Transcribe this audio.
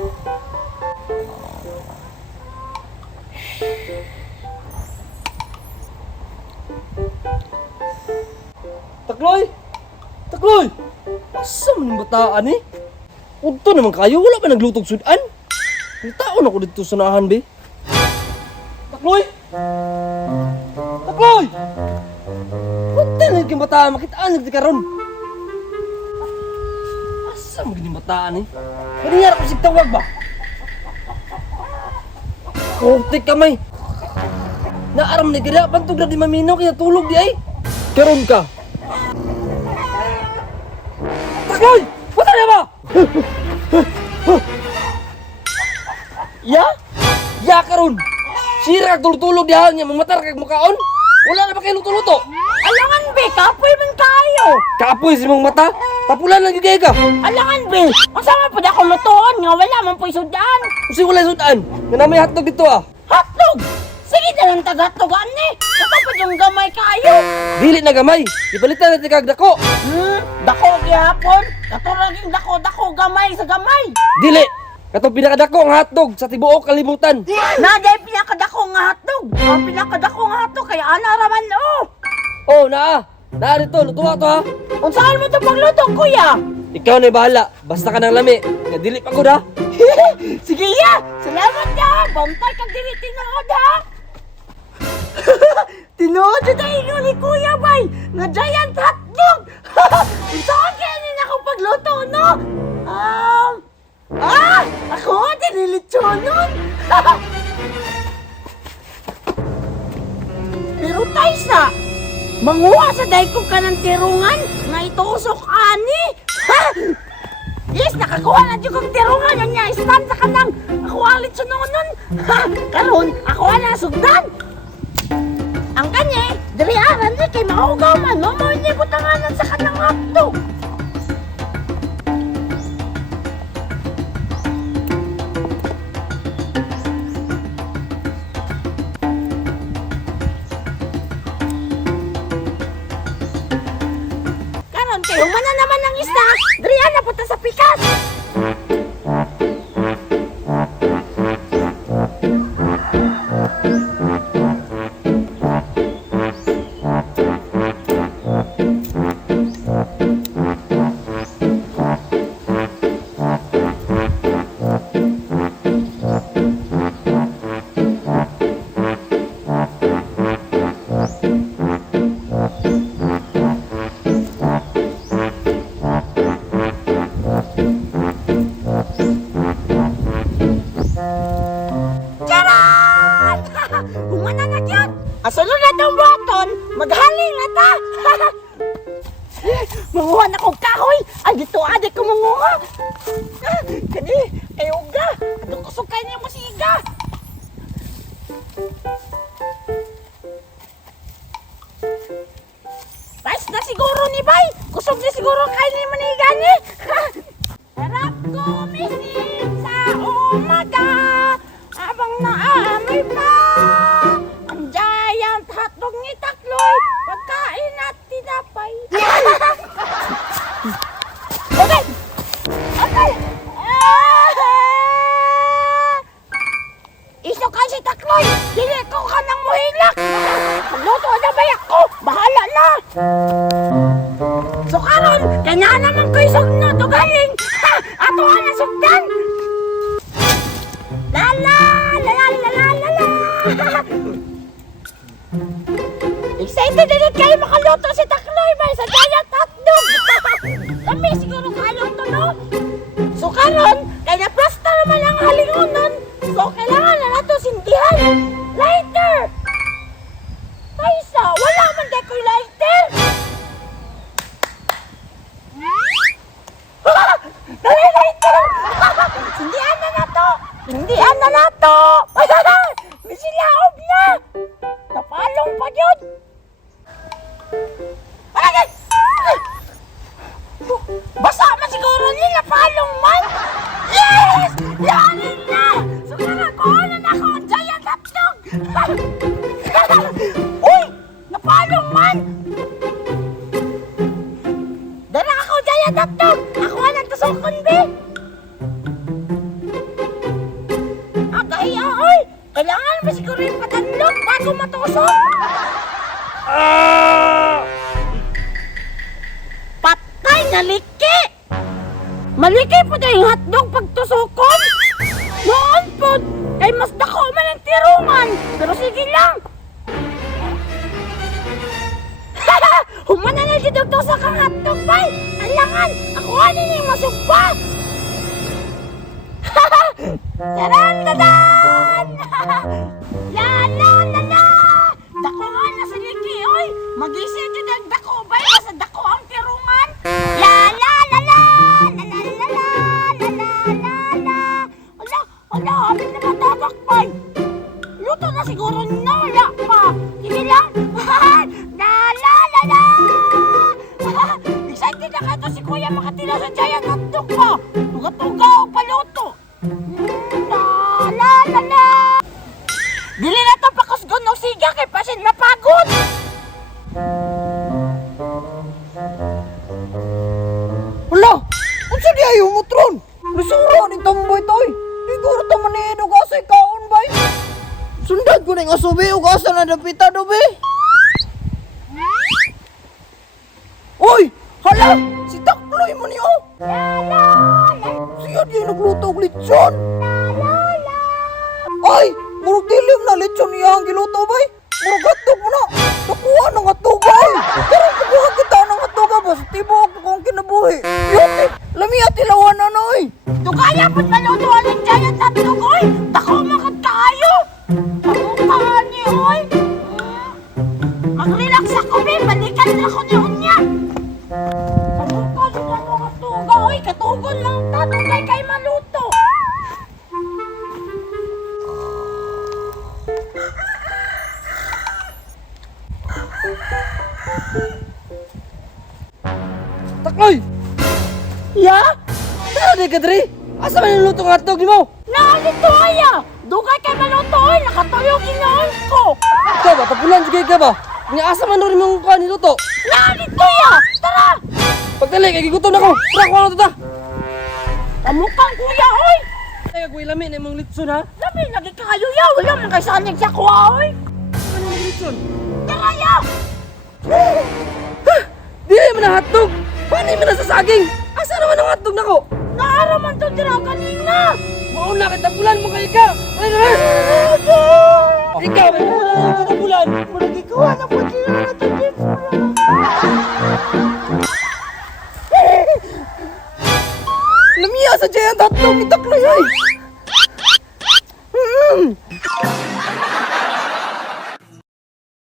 Takloy! Takloy! Asa man yung bataan eh? Unto naman kayo, wala ba naglutog sudan? May taon ako dito sa nahan, be. Takloy! Takloy! Unto na yung bataan, makitaan nagdi karon. Asa mo yung bataan eh? Kaniyara ko sigtawag ba? Kutik kamay. Naaram na gila, pantog na di maminaw, kaya tulog di ay. Karon ka. Takloy! Punta na ba? Ya? Ya karon. Sira kag tulog diha nya mamatar kag mukaon. Wala na ba kay luto-luto? Alangan be, kapoy man kayo. Kapoy si mong mata. Papulan lang gyud ka. Alangan be, masama pud ako lutoon nga wala man po'y sudan. Usi wala sudan. Nga na may hotdog dito ah. Hotdog! Sige na lang taga-hotdogan ni. Kapag yung gamay kayo. Dili na gamay. Ipalitan natin kag dako. Dako gihapon. Katuraging dako gamay sa gamay. Dili. Katong pinakadako ang hotdog sa tibuok kalibutan. Naday pinakadako nga hotdog. Ang pinakadako nga hotdog kaya ana raman oh. Oh, naa. Naa dito, lutuwa to ha. Unsaan mo to pagluto kuya? Ikaw na bahala. Basta ka nang lami. Nga dili pa ko ha. Sige ya. Salamat ya. Bantay kag dili tinuod ha. Tinuod na tayo ni kuya bay. Nga giant hotdog. Unsaan kaya nila ako pagluto no? Ako dinilitsonon. Pero Taysa, manguha sa dayko ka ng tirungan nga itusok ani. Yes, nakakuha na dyan kong tirungan. Yan niya, stand sa kanang. Ako alit sunonon. Karon, ako na sugdan. Ang kanya, dali aran ni kay maugaw man. Mamaw niya butanganan sa kanang hotdog. Karon, kayo mana naman ang isda. Dali na punta sa pikas. Humana na dyan! Asunod na itong button, maghaling na ta! Manguha na kong kahoy! Ay, dito adik ko manguha! Kani, kayo ga! Anong kusog kayo niya masiga! Tais na siguro ni Bay! Kusog na siguro kayo ni maniga ni! Harap ko mising sa umaga! Abang naamoy pa ang giant hotdog ni Takloy, pagkain at tinapay. Okay! Okay! Isukan si Takloy! Dili ko ka nang muhilak! Magluto na ba ako? Bahala na! So karon, kanya naman ko isog na to galing! Ato na sugdan! Lala! Excited na rin kayo makaluto si Takloy ba sa giant hotdog! Kami siguro kaluto no? So karon, kaya na-plasta naman ang halingonon. So kailangan na nato sindihan. Lighter! Taysa, wala man tayo ko'y lighter! Dali lighter! Sindihan na nato! Sindihan na nato! May silaob na! Napalong pa yun! Basa man siguro nila, napalong man! Yes! Yanin na! So nakakuha na ako ang giant hotdog! Uy! Napalong man! Dala ako giant hotdog! Ako ang nagtusokon, be! Kailangan ba siguro yung patanlog bago matusok? Patay na liki! Maliki po na yung hotdog pagtusokon! Noon po, ay mas dako man ang tirungan! Pero sige lang! Humana na dito sa kang hotdog, bay! Alangan! Ako anin yung masugba! Taran! Taran! La la la la! Dako nga na si Liki, oy! Mag-isip dyan ang dako, bay! Basta dako ang tirungan! La la la la! La la la la! La la la la! Ala! Ala! Amin na matagak, bay! Luto na siguro na! Wala pa! Sige lang! La la la la! Excited na kato si Kuya makatila sa giant hotdog pa! Tuga-tuga o paluto! La la la la! Dili na to pakusgon o siga kay pasin napagod! Wala! Unsa di ayo mo tron? Nasura ni tamboy toy. Siguro to maniino ka sa kaon bay. Sundan ko ning asubi ug asa na dapita do be. Oy! Hala! Si Takloy mo niyo! La la la! Siya di nagluto og lechon! La la! Ay! Murag dilim na lechon niya ang giluto bay! Murag hotdog mo na! Nakuha ng hotdog bay! Pero kukuha kita ng hotdog ba sa tibok kung kinabuhi! Yote! Lamiya tilawan na noy! Dugaya po't malutuan ng giant hotdog, oy! Dako makad kaayo! Pagmukaan ni, oy! Mag-relax ako, be! Balikan na ako ni Unya! Pagmukaan na ako katuga, oy! Katugon lang tatugay kay maluto! Takloy! Ya? Tara di ka diri! Asa man yung luto ng hotdog ni mo? Naalito aya! Dugay kay maluto, oy! Nakatuyog ginaon ko! Ikaw ba? Tapulan sige ka ba? Nga asa man rin mong kuha ni luto? Naalito ya! Tara! Pagdali, kay gigutom na ko! Tara, kuha na to ta! Kamukang kuya, oy! Ay, kagway lami na mong litson ha? Labi, lagi kayo ya! Wala man kay sanig siya kuha, oy! Ano mong litson? Tara ya! Dili man ang hotdog! Paano mo na sa saging? Asa naman ang hotdog na ko? Naaraman to dira kanina! Mauna kita bulan mo kay ka! Ikaw, may mga bulan! Magigikuha na po sila na ito dito! Lamiya sa giant hotdog ni Takloy ay!